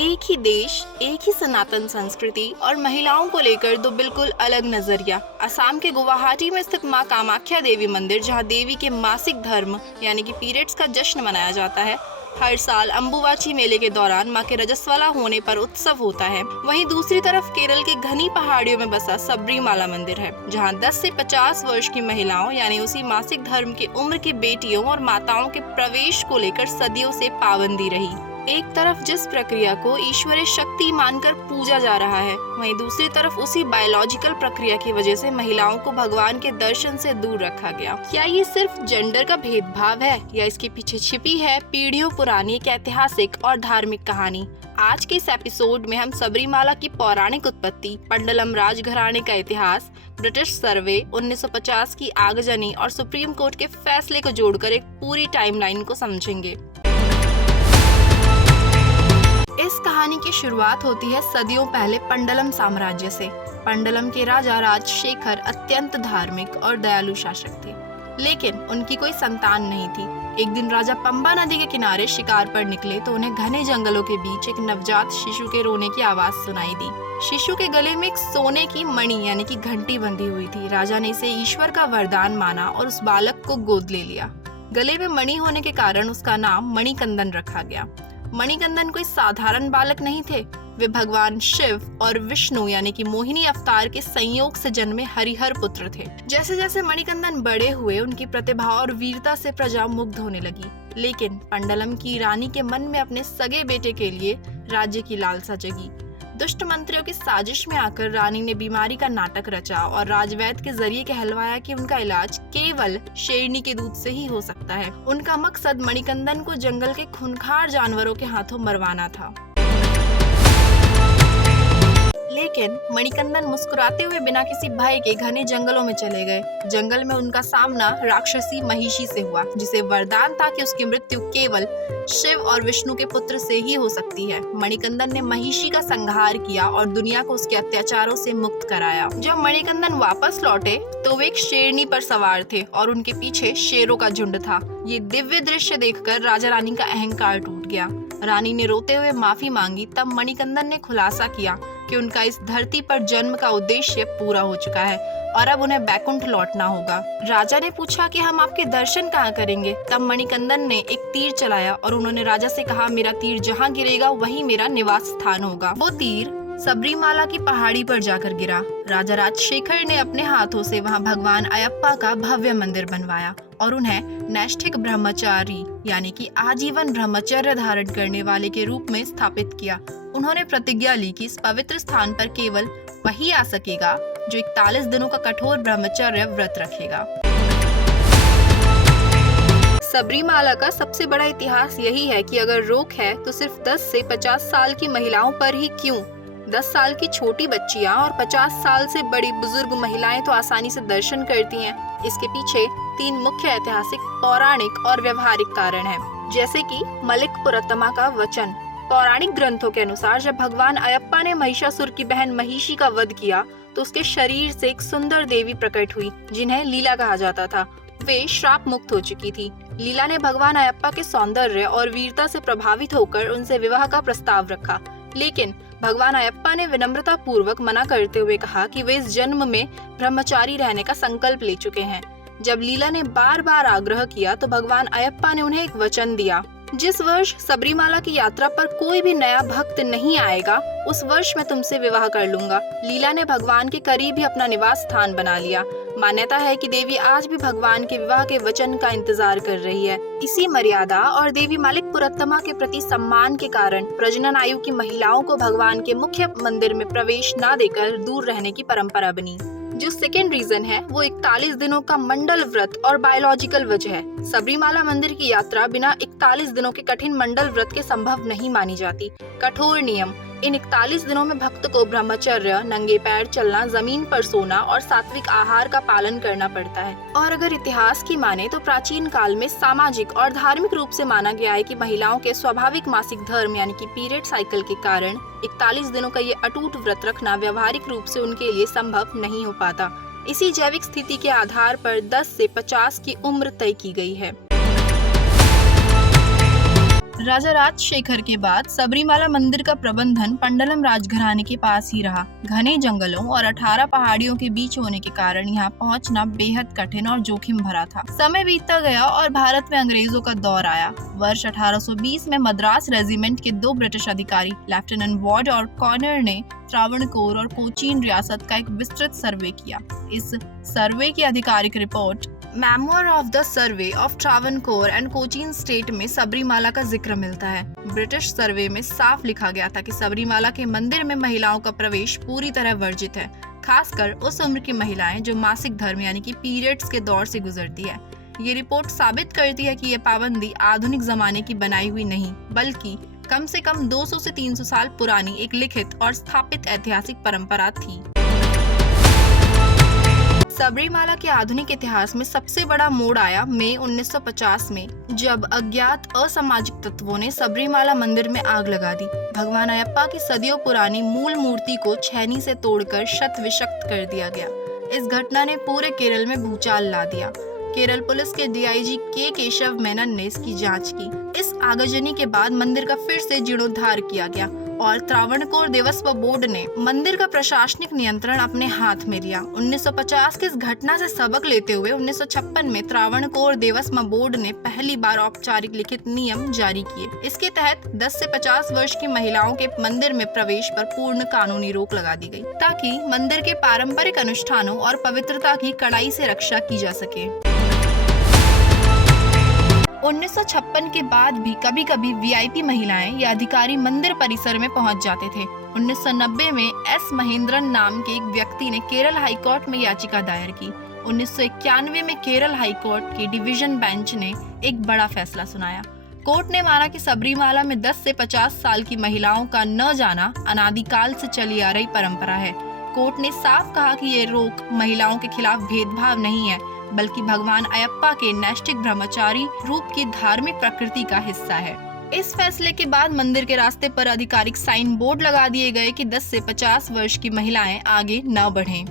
एक ही देश, एक ही सनातन संस्कृति और महिलाओं को लेकर दो बिल्कुल अलग नजरिया। असम के गुवाहाटी में स्थित मां कामाख्या देवी मंदिर, जहां देवी के मासिक धर्म यानी कि पीरियड्स का जश्न मनाया जाता है। हर साल अम्बुबाची मेले के दौरान मां के रजस्वला होने पर उत्सव होता है। वहीं दूसरी तरफ केरल की घनी पहाड़ियों में बसा सबरीमाला मंदिर है, जहां 10 से 50 वर्ष की महिलाओं यानी उसी मासिक धर्म की उम्र की बेटियों और माताओं के प्रवेश को लेकर सदियों से पाबंदी रही। एक तरफ जिस प्रक्रिया को ईश्वरीय शक्ति मानकर पूजा जा रहा है, वहीं दूसरी तरफ उसी बायोलॉजिकल प्रक्रिया की वजह से महिलाओं को भगवान के दर्शन से दूर रखा गया। क्या ये सिर्फ जेंडर का भेदभाव है या इसके पीछे छिपी है पीढ़ियों पुरानी एक ऐतिहासिक और धार्मिक कहानी? आज के इस एपिसोड में हम सबरीमाला की पौराणिक उत्पत्ति, पंडलम राजघराने का इतिहास, ब्रिटिश सर्वे, 1950 की आगजनी और सुप्रीम कोर्ट के फैसले को जोड़कर एक पूरी टाइमलाइन को समझेंगे। इस कहानी की शुरुआत होती है सदियों पहले पंडलम साम्राज्य से। पंडलम के राजा राजशेखर अत्यंत धार्मिक और दयालु शासक थे, लेकिन उनकी कोई संतान नहीं थी। एक दिन राजा पंबा नदी के किनारे शिकार पर निकले तो उन्हें घने जंगलों के बीच एक नवजात शिशु के रोने की आवाज सुनाई दी। शिशु के गले में एक सोने की मणि यानी कि घंटी बंधी हुई थी। राजा ने इसे ईश्वर का वरदान माना और उस बालक को गोद ले लिया। गले में मणि होने के कारण उसका नाम मणिकंदन रखा गया। मणिकंदन कोई साधारण बालक नहीं थे, वे भगवान शिव और विष्णु यानी कि मोहिनी अवतार के संयोग से जन्मे हरिहर पुत्र थे। जैसे जैसे मणिकंदन बड़े हुए, उनकी प्रतिभा और वीरता से प्रजा मुग्ध होने लगी। लेकिन पंडलम की रानी के मन में अपने सगे बेटे के लिए राज्य की लालसा जगी। दुष्ट मंत्रियों की साजिश में आकर रानी ने बीमारी का नाटक रचा और राजवैद्य के जरिए कहलवाया कि उनका इलाज केवल शेरनी के दूध से ही हो सकता है। उनका मकसद मणिकंदन को जंगल के खूंखार जानवरों के हाथों मरवाना था। लेकिन मणिकंदन मुस्कुराते हुए बिना किसी भय के घने जंगलों में चले गए। जंगल में उनका सामना राक्षसी महिषी से हुआ, जिसे वरदान था कि उसकी मृत्यु केवल शिव और विष्णु के पुत्र से ही हो सकती है। मणिकंदन ने महिषी का संहार किया और दुनिया को उसके अत्याचारों से मुक्त कराया। जब मणिकंदन वापस लौटे तो वे एक शेरनी पर सवार थे और उनके पीछे शेरों का झुंड था। ये दिव्य दृश्य देखकर राजा रानी का अहंकार टूट गया। रानी ने रोते हुए माफी मांगी। तब मणिकंदन ने खुलासा किया कि उनका इस धरती पर जन्म का उद्देश्य पूरा हो चुका है और अब उन्हें बैकुंठ लौटना होगा। राजा ने पूछा कि हम आपके दर्शन कहाँ करेंगे? तब मणिकंदन ने एक तीर चलाया और उन्होंने राजा से कहा, मेरा तीर जहाँ गिरेगा वहीं मेरा निवास स्थान होगा। वो तीर सबरीमाला की पहाड़ी पर जाकर गिरा। राजा राजशेखर ने अपने हाथों से वहां भगवान अयप्पा का भव्य मंदिर बनवाया और उन्हें नैष्ठिक ब्रह्मचारी यानी कि आजीवन ब्रह्मचर्य धारण करने वाले के रूप में स्थापित किया। उन्होंने प्रतिज्ञा ली कि इस पवित्र स्थान पर केवल वही आ सकेगा जो 41 दिनों का कठोर ब्रह्मचर्य व्रत रखेगा। सबरीमाला का सबसे बड़ा इतिहास यही है कि अगर रोक है तो सिर्फ 10 से 50 साल की महिलाओं पर ही क्यों? 10 साल की छोटी बच्चियां और 50 साल से बड़ी बुजुर्ग महिलाएं तो आसानी से दर्शन करती हैं। इसके पीछे 3 मुख्य ऐतिहासिक, पौराणिक और व्यवहारिक कारण हैं, जैसे कि मलिक पुरुषोत्तमा का वचन। पौराणिक ग्रंथों के अनुसार जब भगवान अयप्पा ने महिषासुर की बहन महिषी का वध किया तो उसके शरीर से एक सुंदर देवी प्रकट हुई, जिन्हें लीला कहा जाता था। वे श्राप मुक्त हो चुकी थी। लीला ने भगवान अयप्पा के सौंदर्य और वीरता से प्रभावित होकर उनसे विवाह का प्रस्ताव रखा, लेकिन भगवान अयप्पा ने विनम्रता पूर्वक मना करते हुए कहा कि वे इस जन्म में ब्रह्मचारी रहने का संकल्प ले चुके हैं। जब लीला ने बार बार आग्रह किया तो भगवान अयप्पा ने उन्हें एक वचन दिया, जिस वर्ष सबरीमाला की यात्रा पर कोई भी नया भक्त नहीं आएगा उस वर्ष मैं तुमसे विवाह कर लूंगा। लीला ने भगवान के करीब ही अपना निवास स्थान बना लिया। मान्यता है कि देवी आज भी भगवान के विवाह के वचन का इंतजार कर रही है। इसी मर्यादा और देवी मलिक पुरुषोत्तमा के प्रति सम्मान के कारण प्रजनन आयु की महिलाओं को भगवान के मुख्य मंदिर में प्रवेश न देकर दूर रहने की परंपरा बनी। जो सेकेंड रीजन है वो 41 दिनों का मंडल व्रत और बायोलॉजिकल वजह है। सबरीमाला मंदिर की यात्रा बिना 41 दिनों के कठिन मंडल व्रत के संभव नहीं मानी जाती। कठोर नियम, इन 41 दिनों में भक्त को ब्रह्मचर्य, नंगे पैर चलना, जमीन पर सोना और सात्विक आहार का पालन करना पड़ता है। और अगर इतिहास की माने तो प्राचीन काल में सामाजिक और धार्मिक रूप से माना गया है कि महिलाओं के स्वाभाविक मासिक धर्म यानी कि पीरियड साइकिल के कारण 41 दिनों का ये अटूट व्रत रखना व्यावहारिक रूप से उनके लिए संभव नहीं हो पाता। इसी जैविक स्थिति के आधार पर 10 से 50 की उम्र तय की गई है। राजा राजशेखर के बाद सबरीमाला मंदिर का प्रबंधन पंडलम राजघराने के पास ही रहा। घने जंगलों और 18 पहाड़ियों के बीच होने के कारण यहाँ पहुँचना बेहद कठिन और जोखिम भरा था। समय बीतता गया और भारत में अंग्रेजों का दौर आया। वर्ष 1820 में मद्रास रेजिमेंट के 2 ब्रिटिश अधिकारी लेफ्टिनेंट वॉर्ड और कॉर्नर ने त्रावणकोर और कोचीन रियासत का एक विस्तृत सर्वे किया। इस सर्वे की आधिकारिक report memoir of the survey of Travancore and Cochin state में सबरीमाला का जिक्र मिलता है। ब्रिटिश सर्वे में साफ लिखा गया था कि सबरीमाला के मंदिर में महिलाओं का प्रवेश पूरी तरह वर्जित है, खासकर उस उम्र की महिलाएं जो मासिक धर्म यानी कि पीरियड्स के दौर से गुजरती है। ये रिपोर्ट साबित करती है कि ये पाबंदी आधुनिक जमाने की बनाई हुई नहीं, बल्कि कम से कम 200 से 300 साल पुरानी एक लिखित और स्थापित ऐतिहासिक परंपरा थी। सबरीमाला के आधुनिक इतिहास में सबसे बड़ा मोड़ आया मई 1950 में, जब अज्ञात असामाजिक तत्वों ने सबरीमाला मंदिर में आग लगा दी। भगवान अयप्पा की सदियों पुरानी मूल मूर्ति को छेनी से तोड़कर शत विषक्त कर दिया गया। इस घटना ने पूरे केरल में भूचाल ला दिया। केरल पुलिस के डीआईजी के केशव मेनन ने इसकी जांच की। इस आगजनी के बाद मंदिर का फिर से जीर्णोद्धार किया गया और त्रावणकोर देवस्थ बोर्ड ने मंदिर का प्रशासनिक नियंत्रण अपने हाथ में लिया। 1950 की इस घटना से सबक लेते हुए 1956 में त्रावणकोर देवस्थ बोर्ड ने पहली बार औपचारिक लिखित नियम जारी किए। इसके तहत 10 से 50 वर्ष की महिलाओं के मंदिर में प्रवेश पर पूर्ण कानूनी रोक लगा दी गई, ताकि मंदिर के पारंपरिक अनुष्ठानों और पवित्रता की कड़ाई से रक्षा की जा सके। 1956 के बाद भी कभी कभी वीआईपी महिलाएं या अधिकारी मंदिर परिसर में पहुंच जाते थे। 1990 में एस महेंद्रन नाम के एक व्यक्ति ने केरल हाईकोर्ट में याचिका दायर की। 1991 में केरल हाईकोर्ट की डिवीजन बेंच ने एक बड़ा फैसला सुनाया। कोर्ट ने माना कि सबरीमाला में 10 से 50 साल की महिलाओं का न जाना अनादिकाल से चली आ रही परंपरा है। कोर्ट ने साफ कहा कि ये रोक महिलाओं के खिलाफ भेदभाव नहीं है, बल्कि भगवान अयप्पा के नैष्ठिक ब्रह्मचारी रूप की धार्मिक प्रकृति का हिस्सा है। इस फैसले के बाद मंदिर के रास्ते पर आधिकारिक साइन बोर्ड लगा दिए गए कि 10 से 50 वर्ष की महिलाएं आगे न बढ़ें।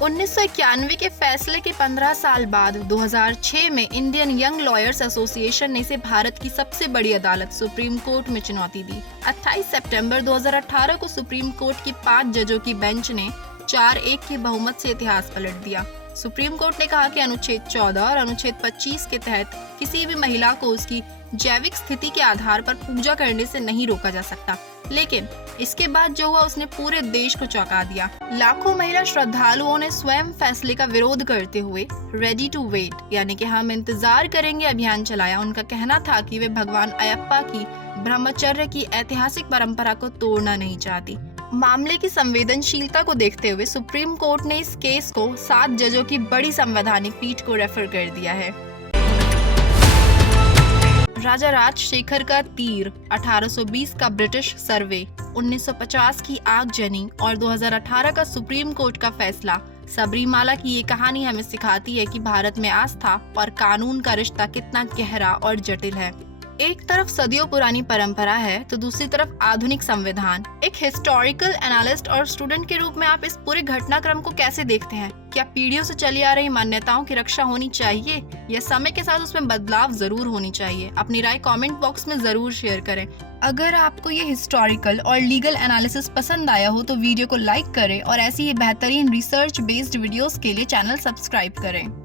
1991 के फैसले के 15 साल बाद 2006 में इंडियन यंग लॉयर्स एसोसिएशन ने इसे भारत की सबसे बड़ी अदालत सुप्रीम कोर्ट में चुनौती दी। 28 सितंबर 2018 को सुप्रीम कोर्ट की 5 जजों की बेंच ने 4-1 के बहुमत से इतिहास पलट दिया। सुप्रीम कोर्ट ने कहा कि अनुच्छेद 14 और अनुच्छेद 25 के तहत किसी भी महिला को उसकी जैविक स्थिति के आधार पर पूजा करने से नहीं रोका जा सकता, लेकिन इसके बाद जो हुआ उसने पूरे देश को चौंका दिया। लाखों महिला श्रद्धालुओं ने स्वयं फैसले का विरोध करते हुए रेडी टू वेट यानी कि हम इंतजार करेंगे अभियान चलाया। उनका कहना था कि वे भगवान अयप्पा की ब्रह्मचर्य की ऐतिहासिक परंपरा को तोड़ना नहीं चाहती। मामले की संवेदनशीलता को देखते हुए सुप्रीम कोर्ट ने इस केस को 7 जजों की बड़ी संवैधानिक पीठ को रेफर कर दिया है। राजा राजशेखर का तीर, 1820 का ब्रिटिश सर्वे, 1950 की आगजनी और 2018 का सुप्रीम कोर्ट का फैसला। सबरीमाला की ये कहानी हमें सिखाती है कि भारत में आस्था और कानून का रिश्ता कितना गहरा और जटिल है। एक तरफ सदियों पुरानी परंपरा है तो दूसरी तरफ आधुनिक संविधान। एक हिस्टोरिकल एनालिस्ट और स्टूडेंट के रूप में आप इस पूरे घटनाक्रम को कैसे देखते हैं? क्या पीढ़ियों से चली आ रही मान्यताओं की रक्षा होनी चाहिए या समय के साथ उसमें बदलाव जरूर होनी चाहिए? अपनी राय कमेंट बॉक्स में जरूर शेयर करें। अगर आपको ये हिस्टोरिकल और लीगल एनालिसिस पसंद आया हो तो वीडियो को लाइक करें और ऐसी ही बेहतरीन रिसर्च बेस्ड वीडियोस के लिए चैनल सब्सक्राइब करें।